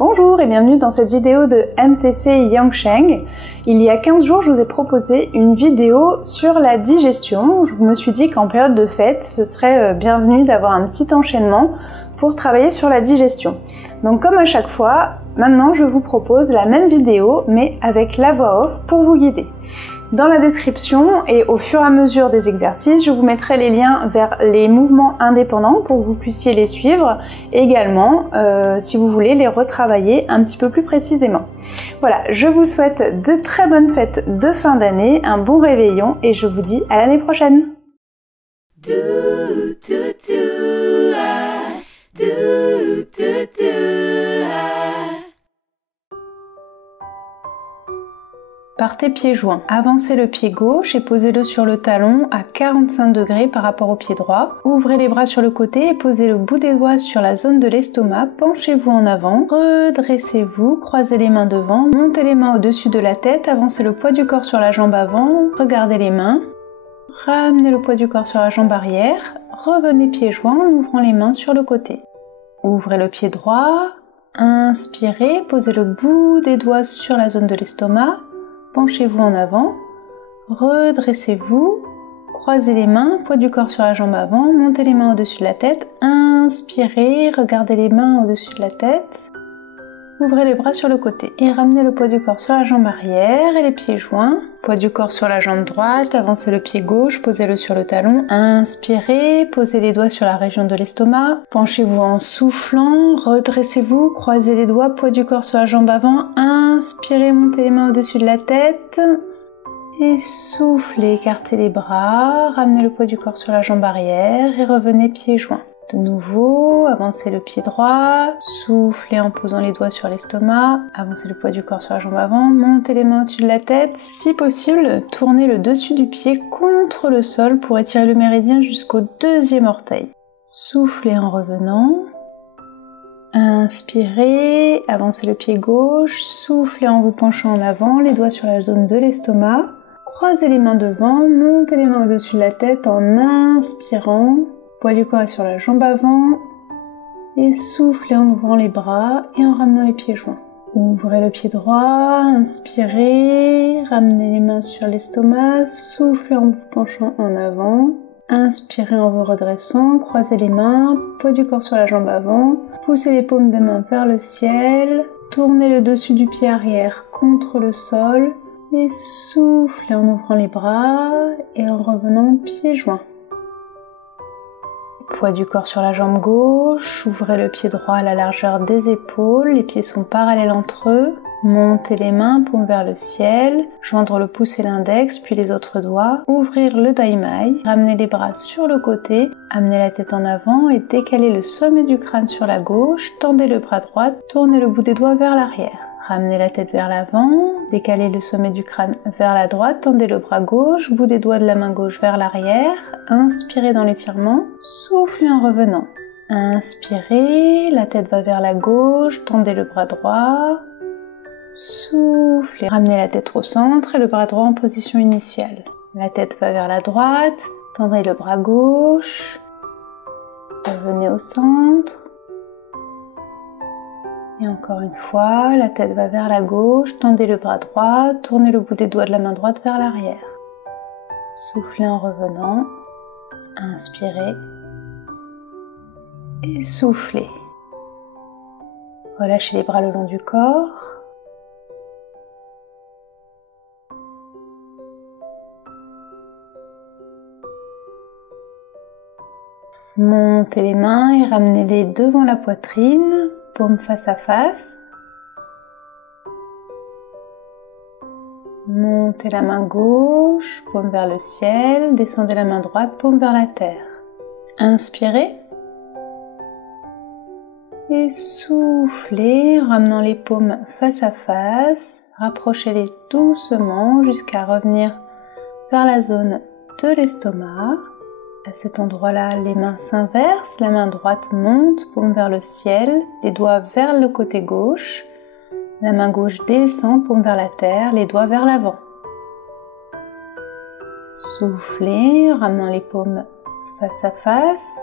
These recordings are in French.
Bonjour et bienvenue dans cette vidéo de MTC Yangsheng. Il y a 15 jours, je vous ai proposé une vidéo sur la digestion. Je me suis dit qu'en période de fête, ce serait bienvenu d'avoir un petit enchaînement pour travailler sur la digestion. Donc comme à chaque fois, maintenant je vous propose la même vidéo mais avec la voix off pour vous guider. Dans la description et au fur et à mesure des exercices, je vous mettrai les liens vers les mouvements indépendants pour que vous puissiez les suivre. Également, si vous voulez les retravailler un petit peu plus précisément. Voilà, je vous souhaite de très bonnes fêtes de fin d'année, un bon réveillon et je vous dis à l'année prochaine. Partez pieds joints. Avancez le pied gauche et posez-le sur le talon à 45 degrés par rapport au pied droit. Ouvrez les bras sur le côté et posez le bout des doigts sur la zone de l'estomac. Penchez-vous en avant. Redressez-vous. Croisez les mains devant. Montez les mains au-dessus de la tête. Avancez le poids du corps sur la jambe avant. Regardez les mains. Ramenez le poids du corps sur la jambe arrière. Revenez pieds joints en ouvrant les mains sur le côté. Ouvrez le pied droit. Inspirez. Posez le bout des doigts sur la zone de l'estomac. Penchez-vous en avant, redressez-vous, croisez les mains, poids du corps sur la jambe avant, montez les mains au-dessus de la tête, inspirez, regardez les mains au-dessus de la tête, ouvrez les bras sur le côté et ramenez le poids du corps sur la jambe arrière et les pieds joints, poids du corps sur la jambe droite, avancez le pied gauche, posez-le sur le talon, inspirez, posez les doigts sur la région de l'estomac, penchez-vous en soufflant, redressez-vous, croisez les doigts, poids du corps sur la jambe avant, inspirez, montez les mains au-dessus de la tête, et soufflez, écartez les bras, ramenez le poids du corps sur la jambe arrière et revenez pieds joints. De nouveau, avancez le pied droit, soufflez en posant les doigts sur l'estomac, avancez le poids du corps sur la jambe avant, montez les mains au-dessus de la tête. Si possible, tournez le dessus du pied contre le sol pour étirer le méridien jusqu'au deuxième orteil. Soufflez en revenant. Inspirez, avancez le pied gauche, soufflez en vous penchant en avant, les doigts sur la zone de l'estomac. Croisez les mains devant, montez les mains au-dessus de la tête en inspirant. Poids du corps est sur la jambe avant et soufflez en ouvrant les bras et en ramenant les pieds joints. Ouvrez le pied droit, inspirez, ramenez les mains sur l'estomac, soufflez en vous penchant en avant, inspirez en vous redressant, croisez les mains, poids du corps sur la jambe avant, poussez les paumes des mains vers le ciel, tournez le dessus du pied arrière contre le sol et soufflez en ouvrant les bras et en revenant pieds joints. Poids du corps sur la jambe gauche, ouvrez le pied droit à la largeur des épaules, les pieds sont parallèles entre eux, montez les mains, paumes vers le ciel, joindre le pouce et l'index, puis les autres doigts, ouvrir le daimai, ramenez les bras sur le côté, amenez la tête en avant et décalez le sommet du crâne sur la gauche, tendez le bras droit, tournez le bout des doigts vers l'arrière. Ramenez la tête vers l'avant, décalez le sommet du crâne vers la droite, tendez le bras gauche, bout des doigts de la main gauche vers l'arrière, inspirez dans l'étirement, soufflez en revenant. Inspirez, la tête va vers la gauche, tendez le bras droit, soufflez, ramenez la tête au centre et le bras droit en position initiale. La tête va vers la droite, tendez le bras gauche, revenez au centre. Et encore une fois, la tête va vers la gauche, tendez le bras droit, tournez le bout des doigts de la main droite vers l'arrière. Soufflez en revenant, inspirez et soufflez. Relâchez les bras le long du corps. Montez les mains et ramenez-les devant la poitrine. Paume face à face. Montez la main gauche, paume vers le ciel, descendez la main droite, paume vers la terre. Inspirez. Et soufflez, ramenant les paumes face à face. Rapprochez-les doucement jusqu'à revenir vers la zone de l'estomac. À cet endroit-là, les mains s'inversent, la main droite monte, paume vers le ciel, les doigts vers le côté gauche, la main gauche descend, paume vers la terre, les doigts vers l'avant. Soufflez, ramenant les paumes face à face.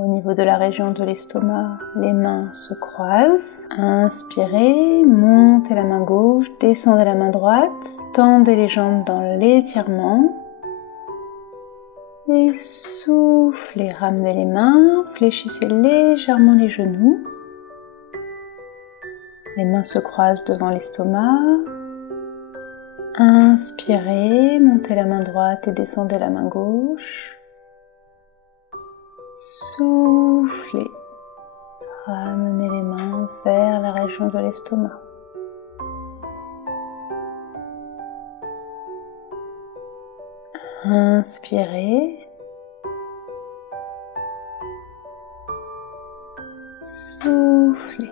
Au niveau de la région de l'estomac, les mains se croisent. Inspirez, montez la main gauche, descendez la main droite, tendez les jambes dans l'étirement. Et soufflez, ramenez les mains, fléchissez légèrement les genoux. Les mains se croisent devant l'estomac. Inspirez, montez la main droite et descendez la main gauche. Soufflez, ramenez les mains vers la région de l'estomac. Inspirez. Soufflez.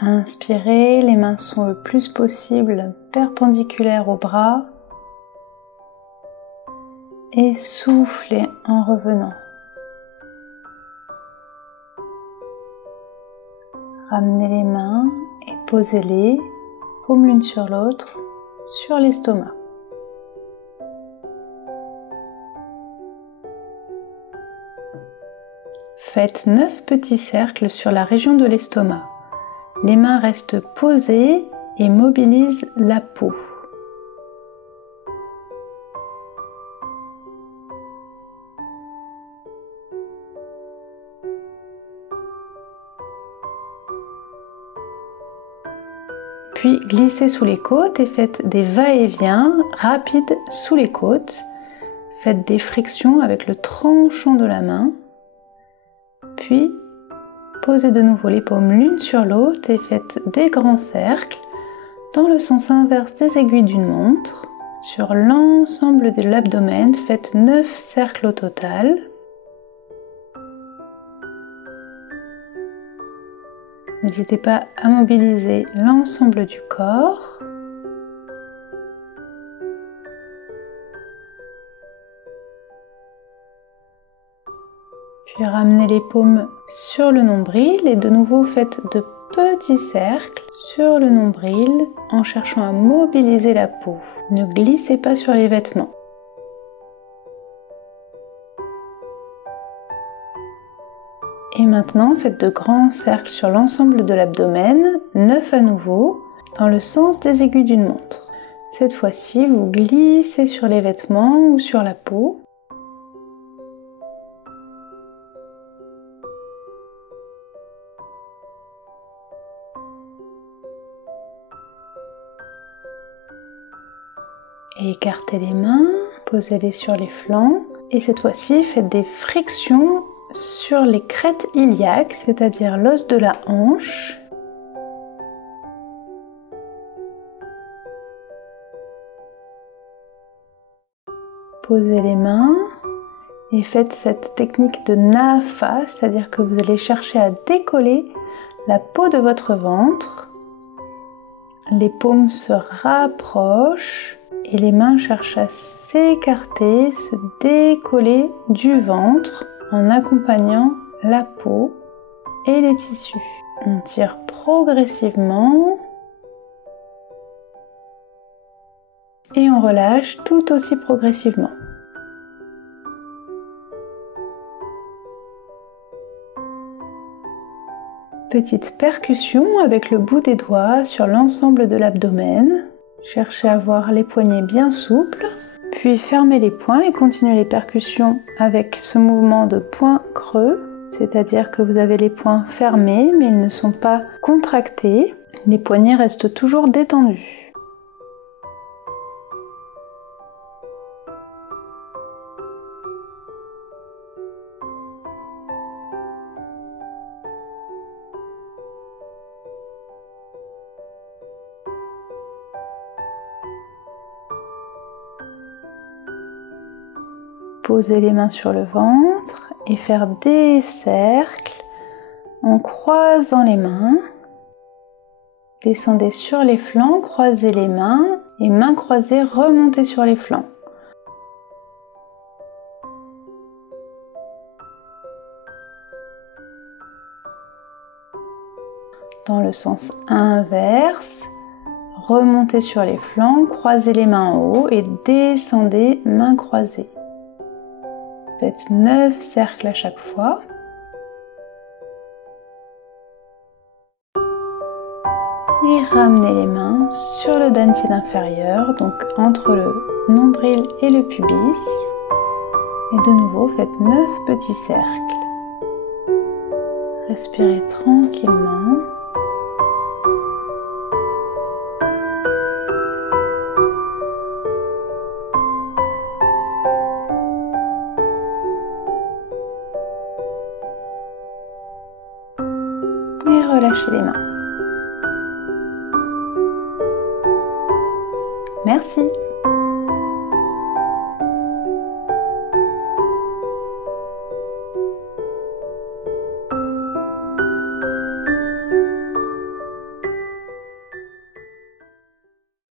Inspirez, les mains sont le plus possible perpendiculaires aux bras. Et soufflez en revenant. Ramenez les mains et posez-les, paume l'une sur l'autre, sur l'estomac. Faites 9 petits cercles sur la région de l'estomac. Les mains restent posées et mobilisent la peau. Puis glissez sous les côtes et faites des va-et-vient rapides sous les côtes. Faites des frictions avec le tranchant de la main. Puis posez de nouveau les paumes l'une sur l'autre et faites des grands cercles dans le sens inverse des aiguilles d'une montre. Sur l'ensemble de l'abdomen, faites 9 cercles au total. N'hésitez pas à mobiliser l'ensemble du corps. Puis ramenez les paumes sur le nombril et de nouveau faites de petits cercles sur le nombril en cherchant à mobiliser la peau. Ne glissez pas sur les vêtements. Et maintenant, faites de grands cercles sur l'ensemble de l'abdomen, 9 à nouveau, dans le sens des aiguilles d'une montre. Cette fois-ci, vous glissez sur les vêtements ou sur la peau. Et écartez les mains, posez-les sur les flancs. Et cette fois-ci, faites des frictions sur les crêtes iliaques, c'est-à-dire l'os de la hanche. Posez les mains et faites cette technique de Nafa, c'est-à-dire que vous allez chercher à décoller la peau de votre ventre. Les paumes se rapprochent et les mains cherchent à s'écarter, se décoller du ventre en accompagnant la peau et les tissus. On tire progressivement et on relâche tout aussi progressivement. Petite percussion avec le bout des doigts sur l'ensemble de l'abdomen. Cherchez à avoir les poignets bien souples, puis fermez les poings et continuez les percussions avec ce mouvement de poing creux, c'est-à-dire que vous avez les poings fermés mais ils ne sont pas contractés. Les poignets restent toujours détendus. Posez les mains sur le ventre et faire des cercles en croisant les mains. Descendez sur les flancs, croisez les mains et mains croisées, remontez sur les flancs. Dans le sens inverse, Remontez sur les flancs, croisez les mains en haut et descendez mains croisées. Faites 9 cercles à chaque fois. Et ramenez les mains sur le dantian inférieur, donc entre le nombril et le pubis. Et de nouveau, faites 9 petits cercles. Respirez tranquillement. Et relâchez les mains. Merci.